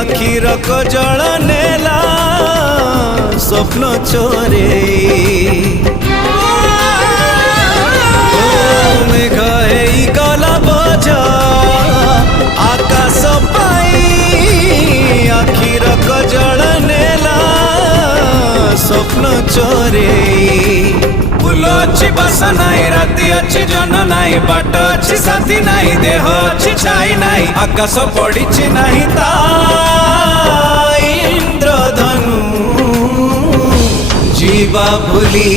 आखिर कजल नेला स्वप्न चोरे मेघ हेई गला बोझ आकाश पाई आखिर कजल नेला स्वप्न चोरे फूल अच्छी बास नाई राति अच्छी जन नाई बाट अच्छी साथी नाई देह अच्छी छाई नाई आकाश पड़ी नाही ता इंद्रधनु जीवा भूली